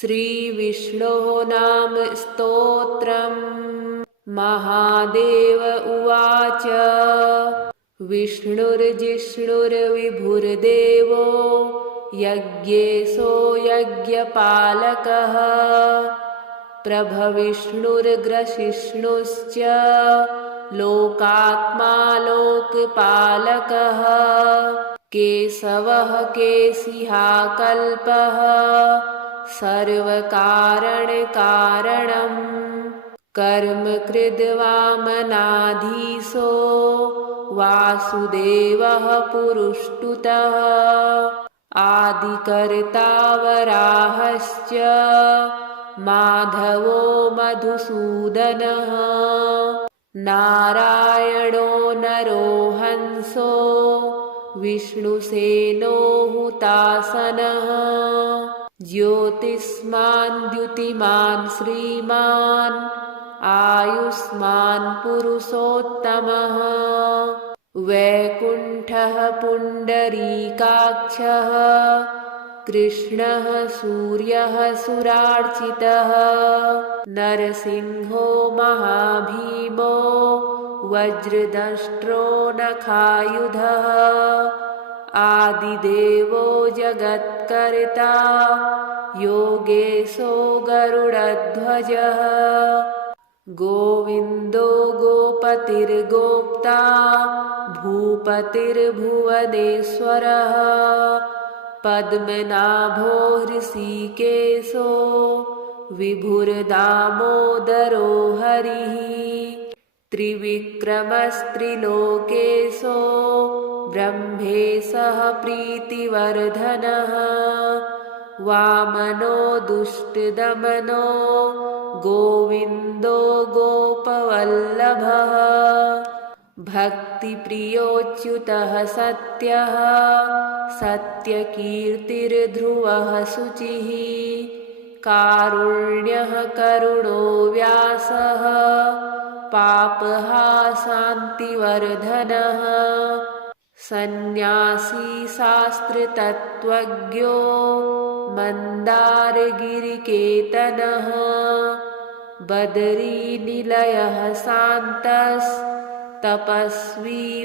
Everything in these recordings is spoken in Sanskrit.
श्रीविष्णोः नाम स्तोत्रम्। महादेव उवाच विष्णुर्जिष्णुर्विभुर्देवो यज्ञेशो यज्ञपालकः प्रभविष्णुर्ग्रसिष्णुश्च लोकात्मा लोकपालकः केशवः केशिहा कल्पः सर्वकारणकारणम् कर्मकृद्वामनाधीशो वासुदेवः पुरुष्टुतः आदिकर्ता वराहश्च माधवो मधुसूदनः नारायणो नरो हंसो विष्णुसेनो हुतासनः ज्योतिष्मान् द्युतिमान् श्रीमान् आयुष्मान् पुरुषोत्तमः वैकुण्ठः पुण्डरीकाक्षः कृष्णः सूर्यः सुरार्चितः नरसिंहो महाभीमो वज्रदंष्ट्रो नखायुधः आदिदेवो जगत्कर्ता योगेशो गरुडध्वजः गोविन्दो गोपतिर्गोप्ता भूपतिर्भुवनेश्वरः पद्मनाभो हृषीकेशो विभुर्दामोदरो हरिः त्रिविक्रमस्त्रिलोकेशो ब्रह्मेशः प्रीतिवर्धनः वामनो दुष्टदमनो गोविन्दो गोपवल्लभः भक्तिप्रियोच्युतः सत्यः सत्यकीर्तिर्ध्रुवः शुचिः कारुण्यः करुणो व्यासः पापहा शान्तिवर्धनः सन्न्यासी शास्त्रतत्त्वज्ञो मन्दारगिरिकेतनः बदरीनिलयः शान्तस्तपस्वी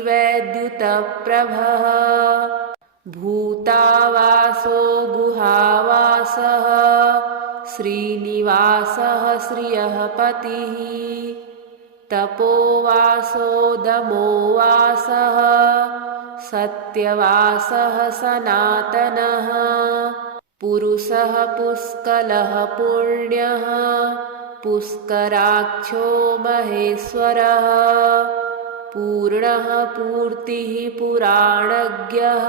वैद्युतप्रभः भूतावासो गुहावासः श्रीनिवासः श्रियः पतिः तपोवासो दमोवासः सत्यवासः सनातनः पुरुषः पुष्कलः पुण्यः पुष्कराक्षो महेश्वरः पूर्णः पूर्तिः पुराणज्ञः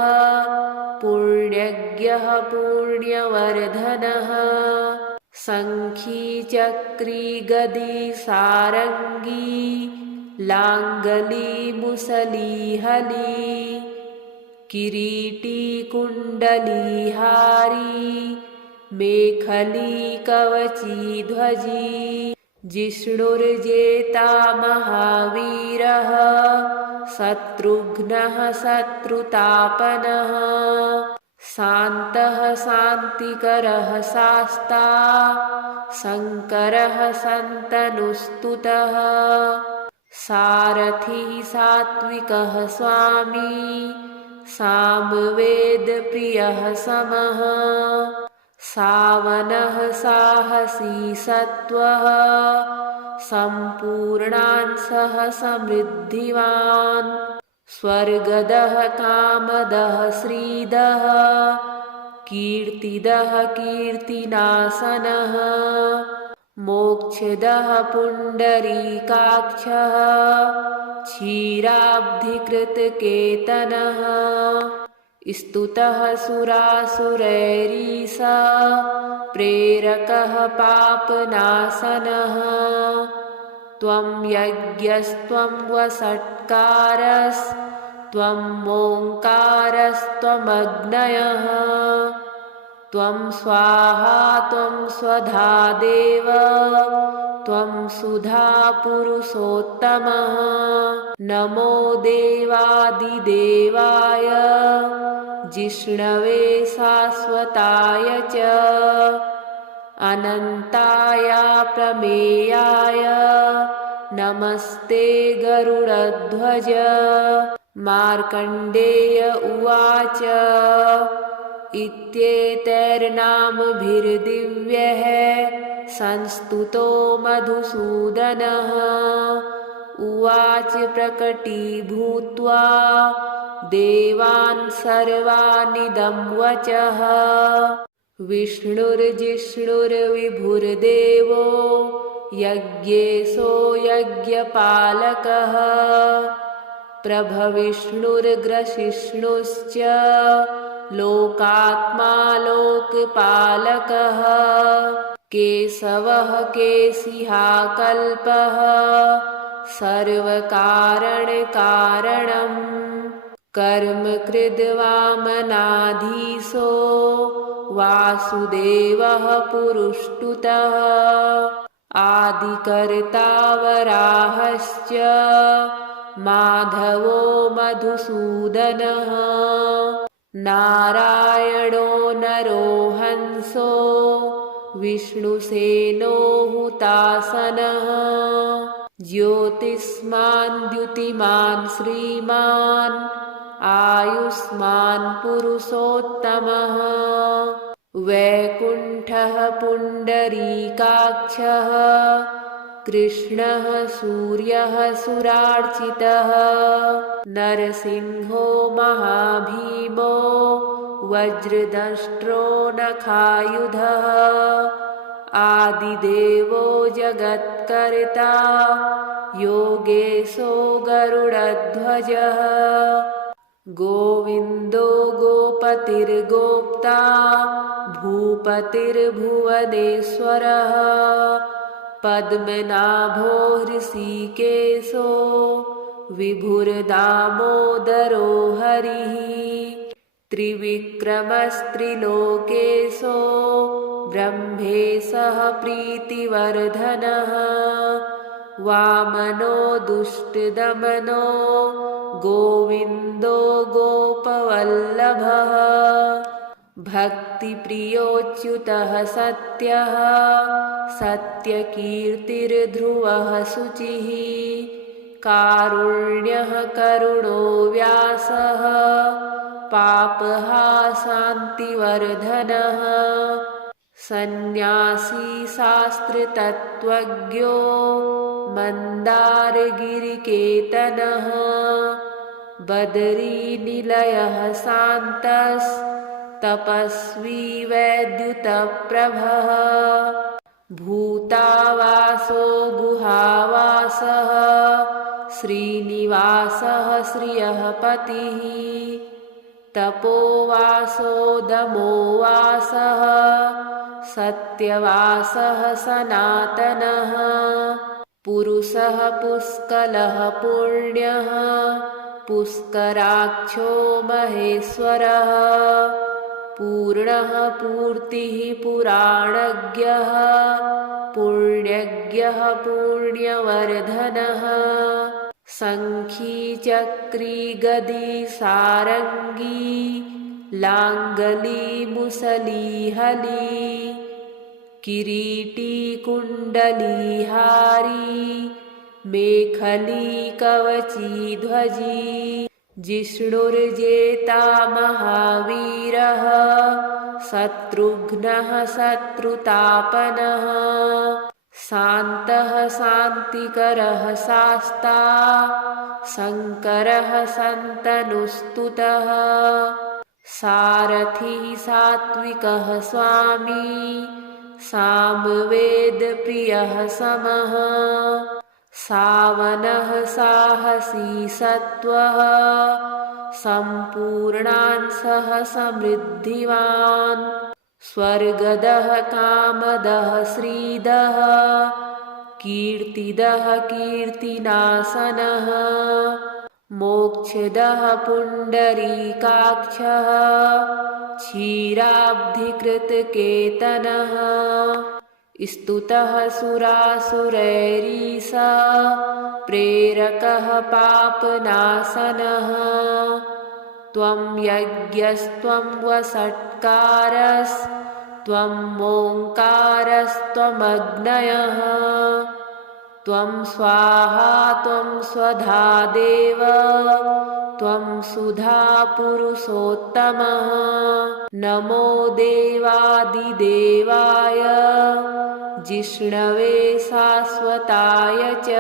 पुण्यज्ञः पुण्यवर्धनः शङ्खी चक्री गदी सारङ्गी लाङ्गली मुसली हली किरीटी कुण्डलीहारी मेखली कवची ध्वजी जिष्णुर्जेता महावीरः शत्रुघ्नः शत्रुतापनः शान्तः शान्तिकरः शास्ता शङ्करः शन्तनुस्तुतः सारथिः सात्विकः स्वामी सामवेदप्रियः समः सावनः साहसी सत्त्वः सम्पूर्णांशः समृद्धिवान् स्वर्गदः कामदः श्रीदः कीर्तिदः कीर्तिनाशनः मोक्षदः पुण्डरीकाक्षः क्षीराब्धिकृतकेतनः स्तुतः सुरासुरैरीशः प्रेरकः पापनाशनः त्वं यज्ञस्त्वं वषट्कारस्त्वं ओङ्कारस्त्वमग्नयः त्वं स्वाहा त्वं स्वधा देव त्वं सुधा पुरुषोत्तमः नमो देवादिदेवाय जिष्णवे शाश्वताय च अनन्ताय प्रमेयाय नमस्ते गरुडध्वज। मार्कण्डेय उवाच इत्येतैर्नामभिर्दिव्यैः संस्तुतो मधुसूदनः। उवाच प्रकटीभूत्वा देवान् सर्वानिदं वचः। विष्णुर्जिष्णुर्विभुर्देवो यज्ञेशो यज्ञपालकः। प्रभविष्णुर्ग्रसिष्णुश्च लोकात्मा लोकपालकः। केशवः केशिहा कल्पः सर्वकारणकारणम्। कर्मकृद्वामनाधीशो वासुदेवः पुरुष्टुतः। आदिकर्ता वराहश्च माधवो मधुसूदनः। नारायणो नरो हंसो विष्णुसेनो हुतासनः। ज्योतिष्मान् द्युतिमान् श्रीमान् आयुष्मान् पुरुषोत्तमः। वैकुण्ठः पुण्डरीकाक्षः कृष्णः सूर्यः सुरार्चितः। नरसिंहो महाभीमो वज्रदंष्ट्रो नखायुधः। आदिदेवो जगत्कर्ता योगेशो गरुडध्वजः। गोविन्दो गोपतिर्गोप्ता भूपतिर्भुवनेश्वरः। पद्मनाभो हृषीकेशो विभुर्दामोदरो हरिः। त्रिविक्रमस्त्रिलोकेशो ब्रह्मेशः प्रीतिवर्धनः। वामनो दुष्टदमनो गोविन्दो गोपवल्लभः। भक्तिप्रियोच्युतः सत्यः सत्यकीर्तिर्ध्रुवः शुचिः। कारुण्यः करुणो व्यासः पापहा शान्तिवर्धनः। सन्न्यासी शास्त्रतत्त्वज्ञो मन्दारगिरिकेतनः। बदरीनिलयः शान्तस्तपस्वी वैद्युतप्रभः। भूतावासो गुहावासः श्रीनिवासः श्रियः पतिः। तपोवासो दमोवासः सत्यवासः सनातनः। पुरुषः पुष्कलः पुण्यः पुष्कराक्षो महेश्वरः। पूर्णः पूर्तिः पुराणज्ञः पुण्यज्ञः पुण्यवर्धनः। शङ्खी चक्री गदी सारङ्गी लाङ्गली मुसली हली। किरीटी कुण्डलीहारी मेखली कवची ध्वजी। जिष्णुर्जेता महावीरः शत्रुघ्नः शत्रुतापनः। शान्तः शान्तिकरः शास्ता शङ्करः शन्तनुस्तुतः। सारथिः सात्विकः स्वामी सामवेदप्रियः समः। सावनः साहसी सत्त्वः सम्पूर्णांशः समृद्धिवान्। स्वर्गदः कामदः श्रीदः कीर्तिदः कीर्तिनाशनः। मोक्षदः पुण्डरीकाक्षः क्षीराब्धिकृतकेतनः। स्तुतः सुरासुरैरीशः प्रेरकः पापनाशनः। त्वं यज्ञस्त्वं वषट्कारस्त्वं ओङ्कार स्वाहारस्त्वमग्नयः त्वं स्वाहा त्वं स्वधा देव त्वं सुधा पुरुषोत्तमः नमो देवादिदेवाय जिष्णवे शाश्वताय च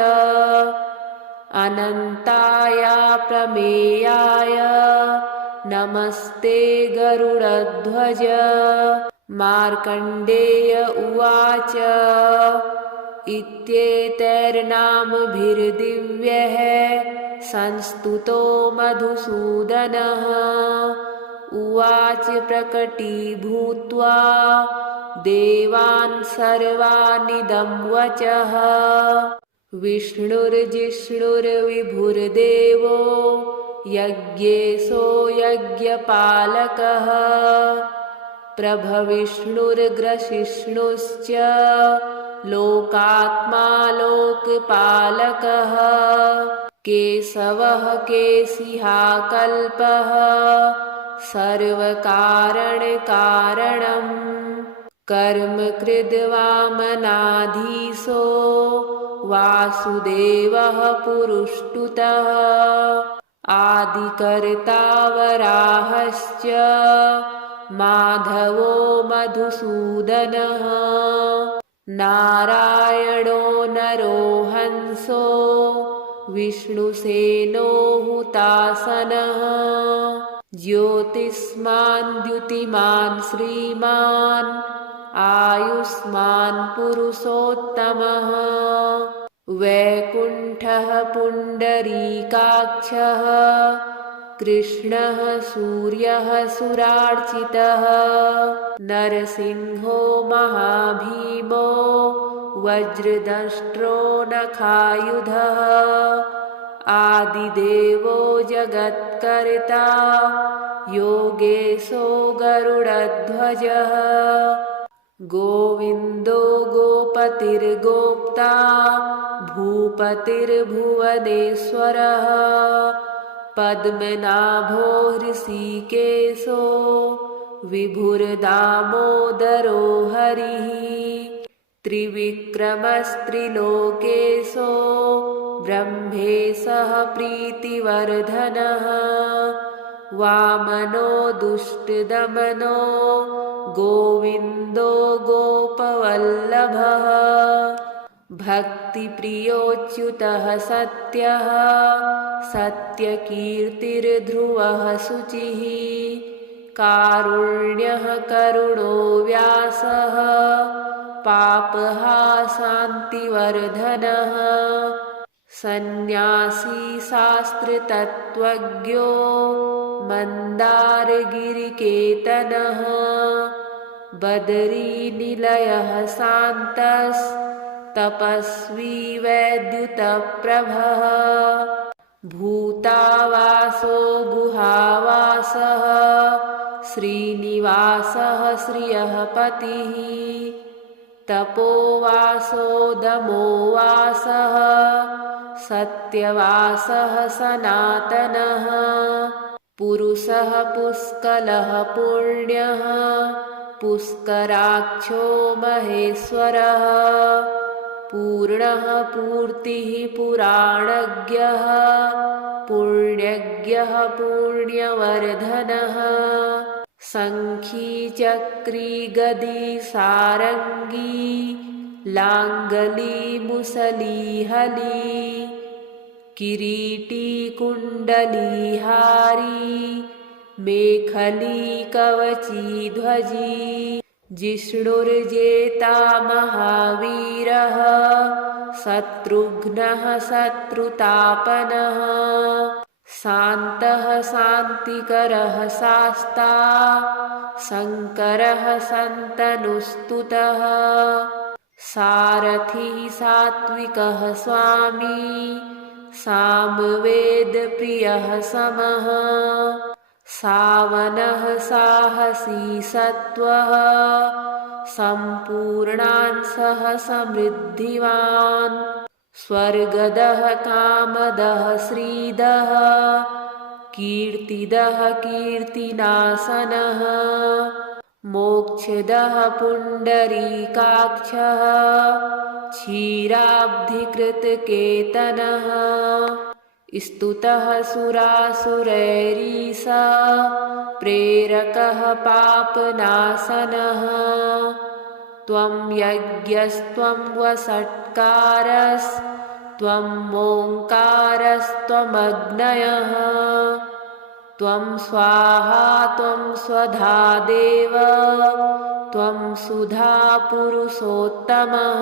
अनन्ताय प्रमेयाय नमस्ते गरुडध्वज मार्कण्डेय उवाच इत्येतैर्नामभिर्दिव्यैः संस्तुतो मधुसूदनः उवाच प्रकटीभूत्वा देवान् सर्वानिदं वचः विष्णुर्जिष्णुर्विभुर्देवो यज्ञेशो यज्ञपालकः प्रभविष्णुर्ग्रसिष्णुश्च लोकात्मा लोकपालकः केशवः केशिहा कल्पः सर्वकारणकारणम् कर्मकृद्वामनाधीशो वासुदेवः पुरुष्टुतः आदिकर्ता वराहश्च माधवो मधुसूदनः नारायणो नरो हंसो विष्णुसेनो हुतासनः ज्योतिष्मान् द्युतिमान् श्रीमान् आयुष्मान् पुरुषोत्तमः वैकुण्ठः पुण्डरीकाक्षः कृष्णः सूर्यः सुरार्चितः नरसिंहो महाभीमो वज्रदंष्ट्रो नखायुधः आदिदेवो जगत्कर्ता योगेशो गरुडध्वजः गोविन्दो गोपतिर्गोप्ता भूपतिर्भुवनेश्वरः पद्मनाभो हृषीकेशो विभुर्दामोदरो हरिः त्रिविक्रमस्त्रिलोकेशो ब्रह्मेशः प्रीतिवर्धनः वामनो दुष्टदमनो गोविन्दो गोपवल्लभः भक्तिप्रियोच्युतः सत्यः सत्यकीर्तिर्ध्रुवः शुचिः कारुण्यः करुणो व्यासः पापहा शान्तिवर्धनः सन्न्यासी शास्त्रतत्त्वज्ञो मन्दारगिरिकेतनः बदरीनिलयः शान्तस्तपस्वी वैद्युतप्रभः भूतावासो गुहावासः श्रीनिवासः श्रियः पतिः तपोवासो दमोवासः सत्यवासः सनातनः पुरुषः पुष्कलः पुण्यः पुष्कराक्षो महेश्वरः पूर्णः पूर्तिः पुराणज्ञः पुण्यज्ञः पुण्यवर्धनः शङ्खी चक्री गदी सारङ्गी लाङ्गली मुसली हली किरीटी कुण्डलीहारी मेखली कवची ध्वजी जिष्णुर्जेता महावीरः शत्रुघ्नः शत्रुतापनः शान्तः शान्तिकरः शास्ता शङ्करः शन्तनुस्तुतः सारथिः सात्विकः स्वामी सामवेदप्रियः समः सावनः साहसी सत्त्वः सम्पूर्णांशः समृद्धिवान् स्वर्गदः कामदः श्रीदः कीर्तिदः कीर्तिनाशनः मोक्षदः पुण्डरीकाक्षः क्षीराब्धिकृतकेतनः स्तुतः सुरासुरैरीशा प्रेरकः पापनाशनः त्वं यज्ञस्त्वं वषट्कारस्त्वं ओङ्कारस्त्वमग्नयः त्वं स्वाहा त्वं स्वधा देव त्वं सुधा पुरुषोत्तमः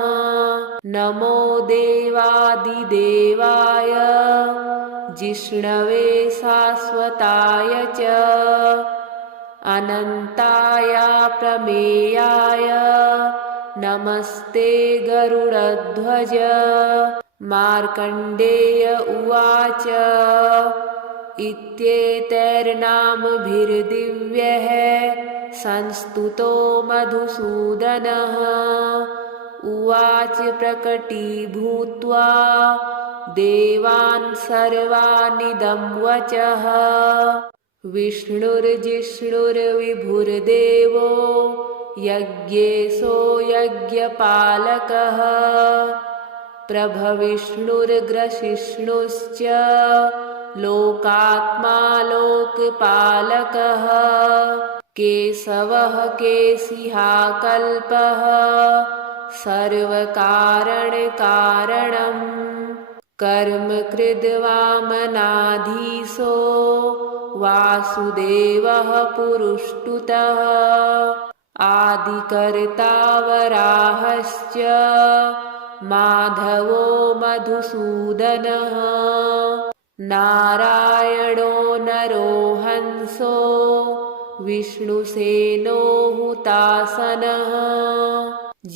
नमो देवादिदेवाय जिष्णवे शाश्वताय च अनन्ताय प्रमेयाय नमस्ते गरुडध्वज मार्कण्डेय उवाच इत्येतैर्नामभिर्दिव्यैः संस्तुतो मधुसूदनः उवाच प्रकटीभूत्वा देवान् सर्वानिदं वचः विष्णुर्जिष्णुर्विभुर्देवो यज्ञेशो यज्ञपालकः प्रभविष्णुर्ग्रसिष्णुश्च लोकात्मा लोकपालकः केशवः केशिहा कल्पः सर्वकारणकारणम् कर्मकृद्वामनाधीशो वासुदेवः पुरुष्टुतः आदिकर्ता वराहश्च माधवो मधुसूदनः नारायणो नरो हंसो विष्णुसेनो हुतासनः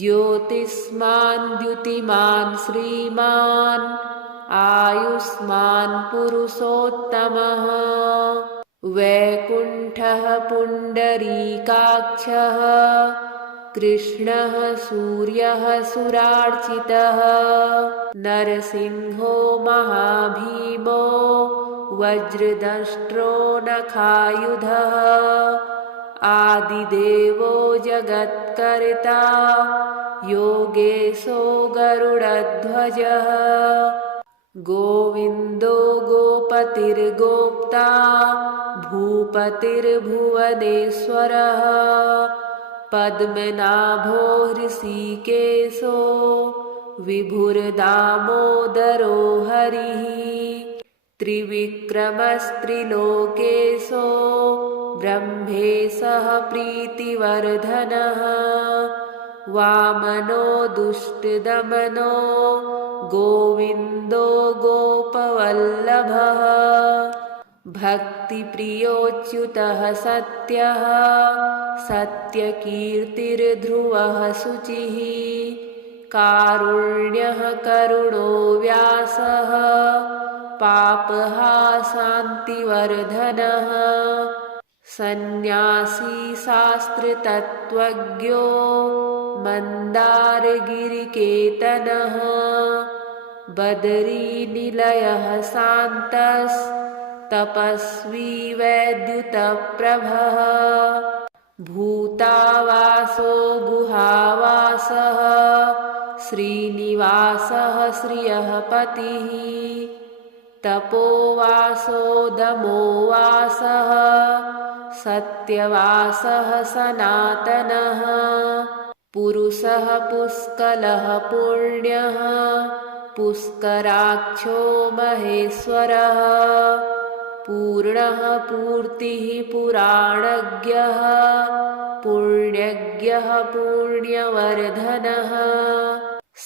ज्योतिष्मान् द्युतिमान् श्रीमान् आयुष्मान् पुरुषोत्तमः वैकुण्ठः पुण्डरीकाक्षः कृष्णः सूर्यः सुरार्चितः नरसिंहो महाभीमो वज्रदंष्ट्रो नखायुधः आदिदेवो जगत्कर्ता योगेशो गरुडध्वजः गोविन्दो गोपतिर्गोप्ता भूपतिर्भुवनेश्वरः पद्मनाभो हृषीकेशो विभुर्दामोदरो हरिः त्रिविक्रमस्त्रिलोकेशो ब्रह्मेशः प्रीतिवर्धनः वामनो दुष्टदमनो गोविन्दो गोपवल्लभः भक्तिप्रियोच्युतः सत्यः सत्यकीर्तिर्ध्रुवः शुचिः कारुण्यः करुणो व्यासः पापहा शान्तिवर्धनः सन्न्यासी शास्त्रतत्त्वज्ञो मन्दारगिरिकेतनः बदरीनिलयः शान्तस्तपस्वी वैद्युतप्रभः भूतावासो गुहावासः श्रीनिवासः श्रियः पतिः तपोवासो दमोवासः सत्यवासः सनातनः पुरुषः पुष्कलः पुण्यः पुष्कराक्षो महेश्वरः पूर्णः पूर्तिः पुराणज्ञः पुण्यज्ञः पुण्यवर्धनः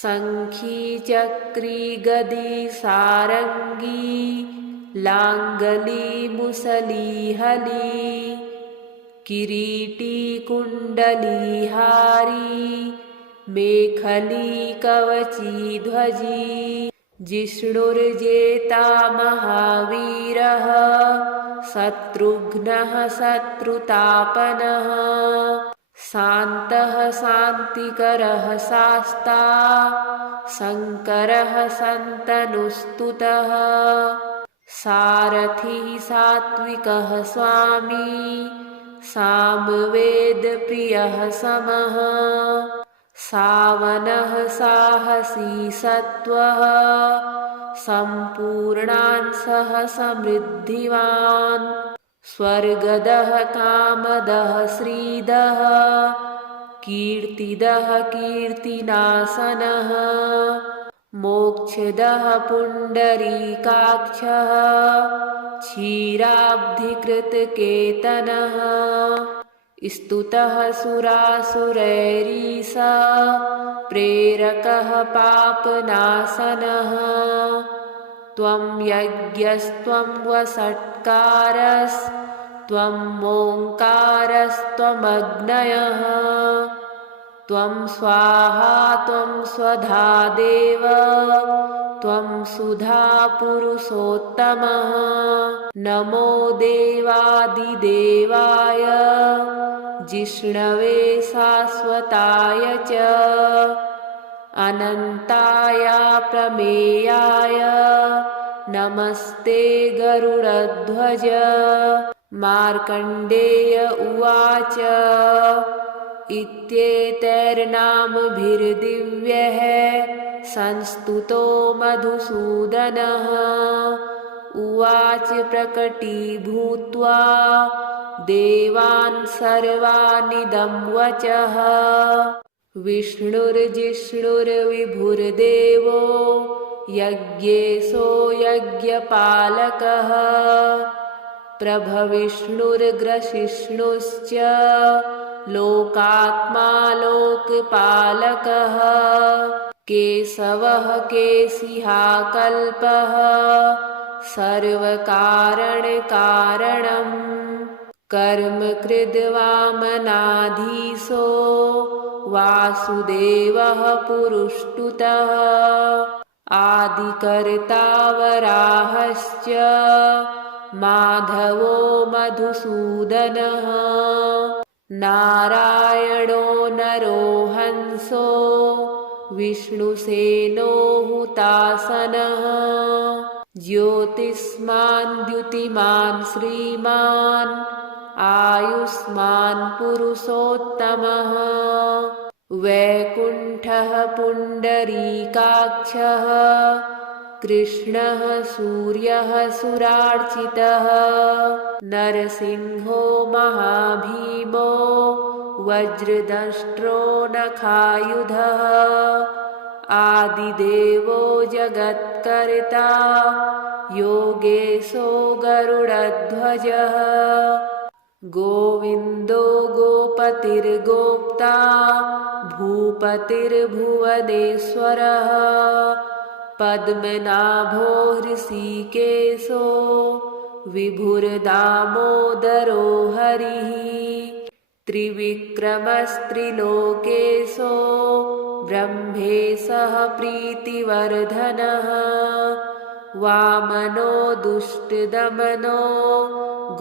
शङ्खी चक्री गदी सारङ्गी लाङ्गली मुसली हली किरीटी कुण्डलीहारी मेखली कवची ध्वजी जिष्णुर्जेता महावीरः शत्रुघ्नः शत्रुतापनः शान्तः शान्तिकरः शास्ता शङ्करः शन्तनुस्तुतः सारथिः सात्विकः स्वामी सामवेदप्रियः समः सावनः साहसी सत्त्वः सम्पूर्णांसः समृद्धिवान् स्वर्गदः कामदः श्रीदः कीर्तिदः कीर्तिनासनः मोक्षदः पुण्डरीकाक्षः क्षीराब्धिकृतकेतनः स्तुतः सुरासुरैरीशः प्रेरकः पापनाशनः त्वं यज्ञस्त्वं वषट्कारस्त्वं ओङ्कारस्त्वमग्नयः त्वं स्वाहा त्वं स्वधा देव त्वं सुधा पुरुषोत्तमः नमो देवादिदेवाय जिष्णवे शाश्वताय च अनन्ताय प्रमेयाय नमस्ते गरुडध्वज मार्कण्डेय उवाच इत्येतैर्नामभिर्दिव्यैः संस्तुतो मधुसूदनः उवाच प्रकटीभूत्वा देवान् सर्वानिदं वचः विष्णुर्जिष्णुर्विभुर्देवो यज्ञेशो यज्ञपालकः प्रभविष्णुर्ग्रसिष्णुश्च लोकात्मा लोकपालकः केशवः केशिहा कल्पः सर्वकारणकारणम् कर्मकृद्वामनाधीशो वासुदेवः पुरुष्टुतः आदिकर्ता वराहश्च माधवो मधुसूदनः नारायणो नरो हंसो विष्णुसेनो हुतासनः ज्योतिष्मान् द्युतिमान् श्रीमान् आयुष्मान् पुरुषोत्तमः वैकुण्ठः पुण्डरीकाक्षः कृष्णः सूर्यः सुरार्चितः नरसिंहो महाभीमो वज्रदंष्ट्रो नखायुधः आदिदेवो जगत्कर्ता योगेशो गरुडध्वजः गोविन्दो गोपतिर्गोप्ता भूपतिर्भुवनेश्वरः पद्मनाभो हृषीकेशो विभुर्दामोदरो हरिः त्रिविक्रमस्त्रिलोकेशो ब्रह्मेशः प्रीतिवर्धनः वामनो दुष्टदमनो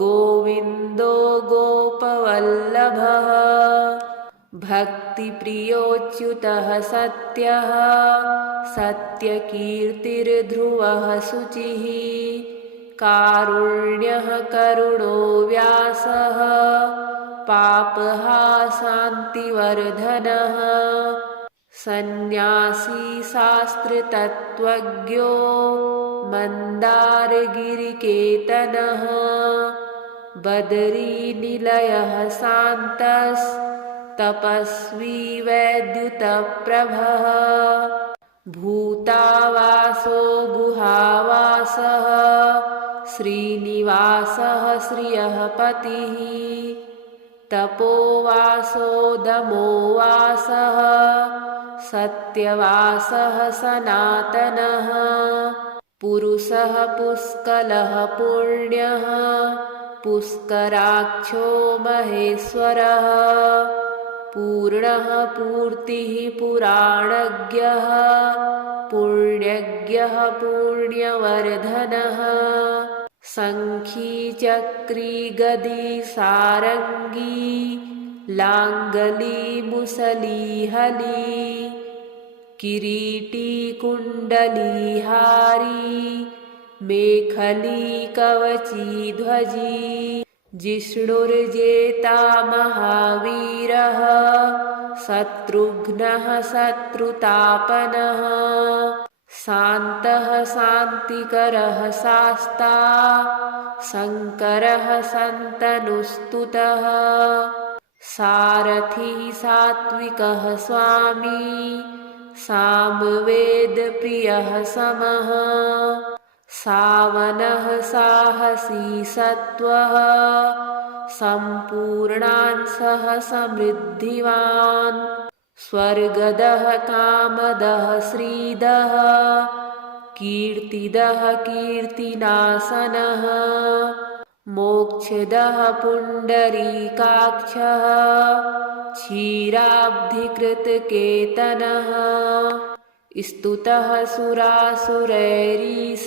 गोविन्दो गोपवल्लभः भक्तिप्रियोच्युतः सत्यः सत्यकीर्तिर्ध्रुवः शुचिः कारुण्यः करुणो व्यासः पापहा शान्तिवर्धनः सन्न्यासी शास्त्रतत्त्वज्ञो मन्दारगिरिकेतनः बदरीनिलयः शान्तस्तपस्वी वैद्युतप्रभः भूतावासो गुहावासः श्रीनिवासः श्रियः पतिः तपोवासो दमोवासः सत्यवासः सनातनः पुरुषः पुष्कलः पुण्यः पुष्कराक्षो महेश्वरः पूर्णः पूर्तिः पुराणज्ञः पुण्यज्ञः पुण्यवर्धनः शङ्खी चक्री गदी सारङ्गी लाङ्गली मुसली हली किरीटी कुण्डलीहारी मेखली कवची ध्वजी जिष्णुर्जेता महावीरः शत्रुघ्नः शत्रुतापनः शान्तः शान्तिकरः शास्ता शङ्करः शन्तनुस्तुतः सारथिः सात्विकः स्वामी सामवेदप्रियः समः सावनः साहसी सत्त्वः सम्पूर्णांशः समृद्धिवान् स्वर्गदः कामदः श्रीदः कीर्तिदः कीर्तिनाशनः मोक्षदः पुण्डरीकाक्षः क्षीराब्धिकृतकेतनः स्तुतः सुरासुरैरीश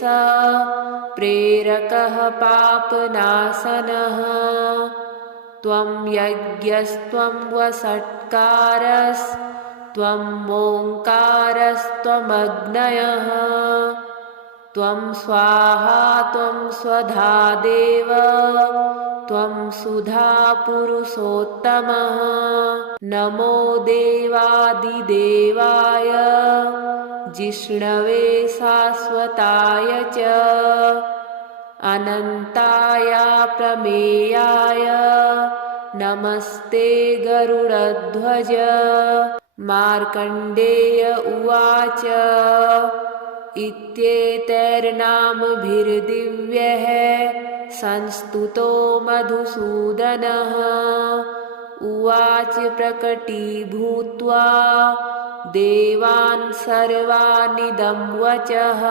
प्रेरकः पापनाशनः त्वं यज्ञस्त्वं वषट्कारस्त्वं ओङ्कारस्त्वमग्नयः त्वं स्वाहा त्वं स्वधा देव त्वं सुधा पुरुषोत्तमः नमो देवादिदेवाय जिष्णवे शाश्वताय च अनन्ताय प्रमेयाय नमस्ते गरुडध्वज मार्कण्डेय उवाच इत्येतैर्नामभिर्दिव्यैः संस्तुतो मधुसूदनः उवाच प्रकटीभूत्वा देवान् सर्वानिदं वचः